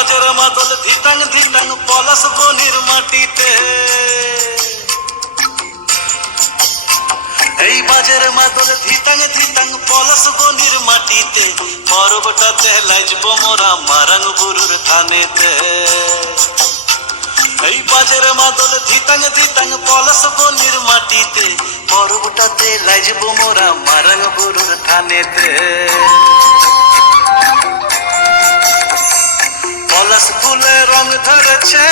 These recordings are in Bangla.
বাজার মাদল ধিতাং ধিতাং পলাশ বনির মাটিতে, এই বাজার মাদল ধিতাং ধিতাং পলাশ বনির মাটিতে, পর্বটাতে লাইজব মোরা মারাং বুরুর থানেতে। এই বাজার মাদল ধিতাং ধিতাং পলাশ বনির মাটিতে, পর্বটাতে লাইজব মোরা মারাং বুরুর থানেতে। পলাশ ফুলে রং ধরেছে,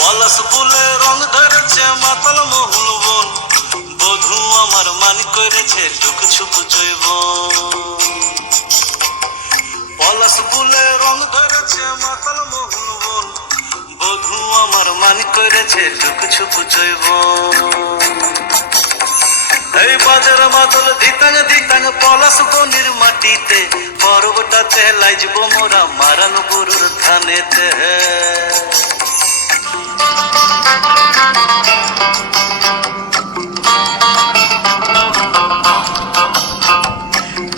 পলাশ ফুলে রং ধরেছে মাতাল মহুল বন, বধূ আমার মান করেছে লুক ছুপ জৈবন। পলাশ ফুলে রং ধরেছে মাতাল মহুল বন, বধূ আমার মান করেছে লুক ছুপ জৈবন। এই বাজার মাদল ধিতাং ধিতাং পলাশ বনির মাটিতে, পর্বটাতে লাইজব মোরা মারান বুরুর থানেতে।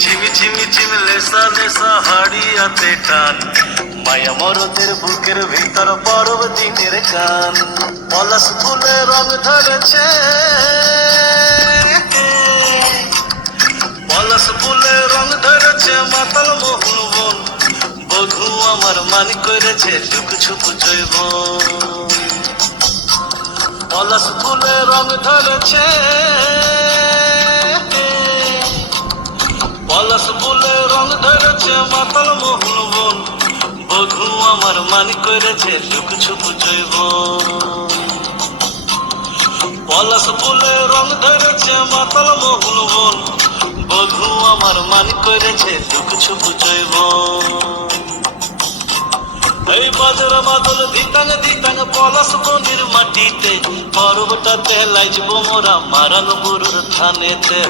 ঝিমি ঝিমি ঝিমি লেসা লেসা হাড়িয়াতে টান, মায়া মরদের বুকের ভিতর পরব দিনের গান। পলাশ ফুলে রং ধরেছে, পলাশ ফুলে রং ধরেছে মাতাল মহুল বন, বধূ আমার মান করেছে লুক ছুপ জৈবন। পলাশ ফুলে রং ধরেছে, পলাশ ফুলে রং ধরেছে মাতাল মহুল বন, বধূ আমার মান করেছে লুক ছুপ জৈবন। পলাশ ফুলে রং ধরেছে মাতাল মহুল বন, বধূ আমার মান করেছে লুক ছুপ জৈবন। এই বাজার মাদল ধিতাং ধিতাং পলাশ বনির মাটিতে, পর্বটাতে লাইজব মোরা মারান বুরুর থানেতে।